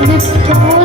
Lift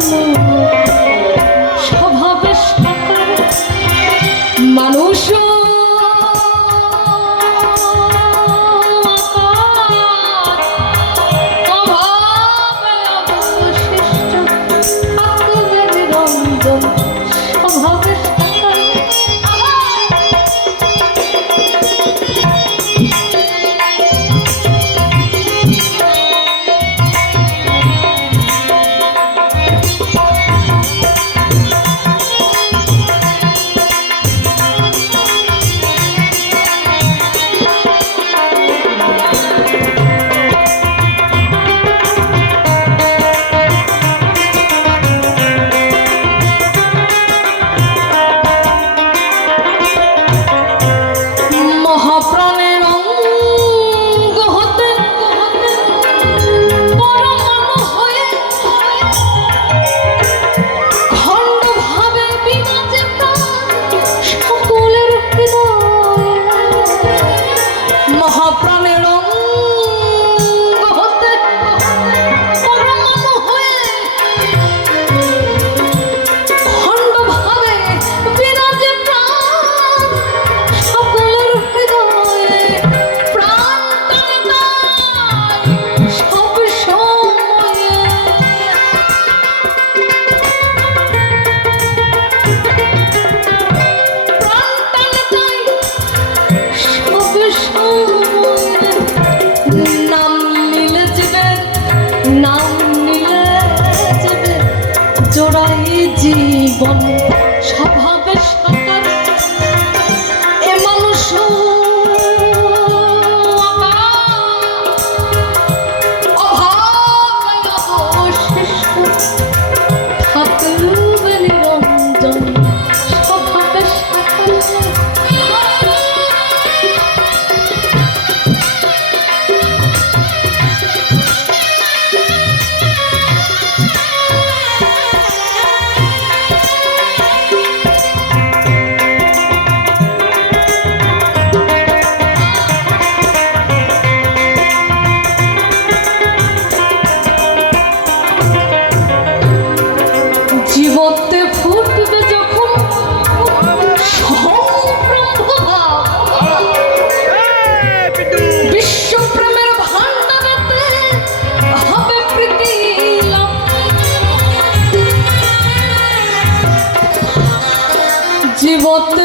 못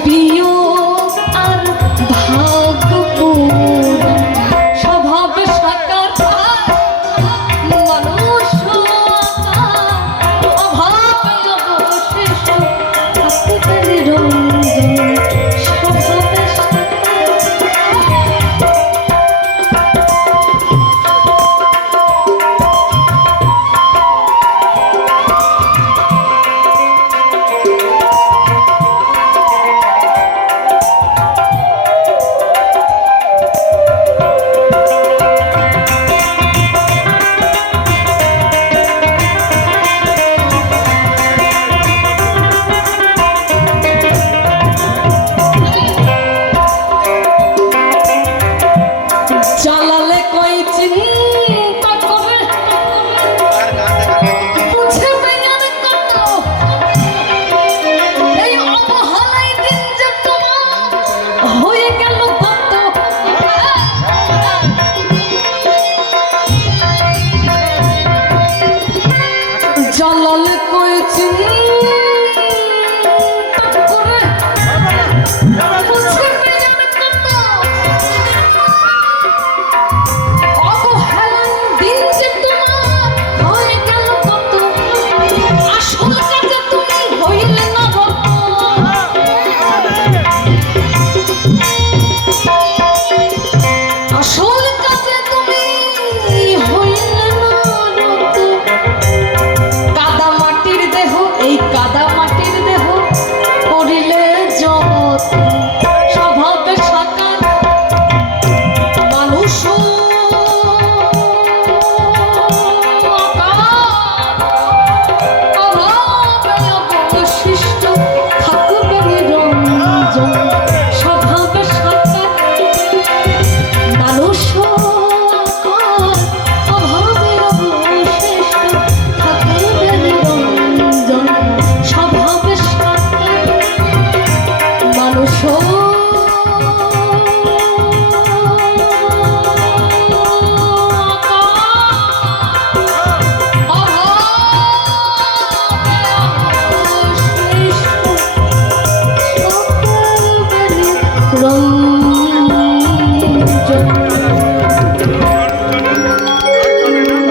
চোখ পিয় see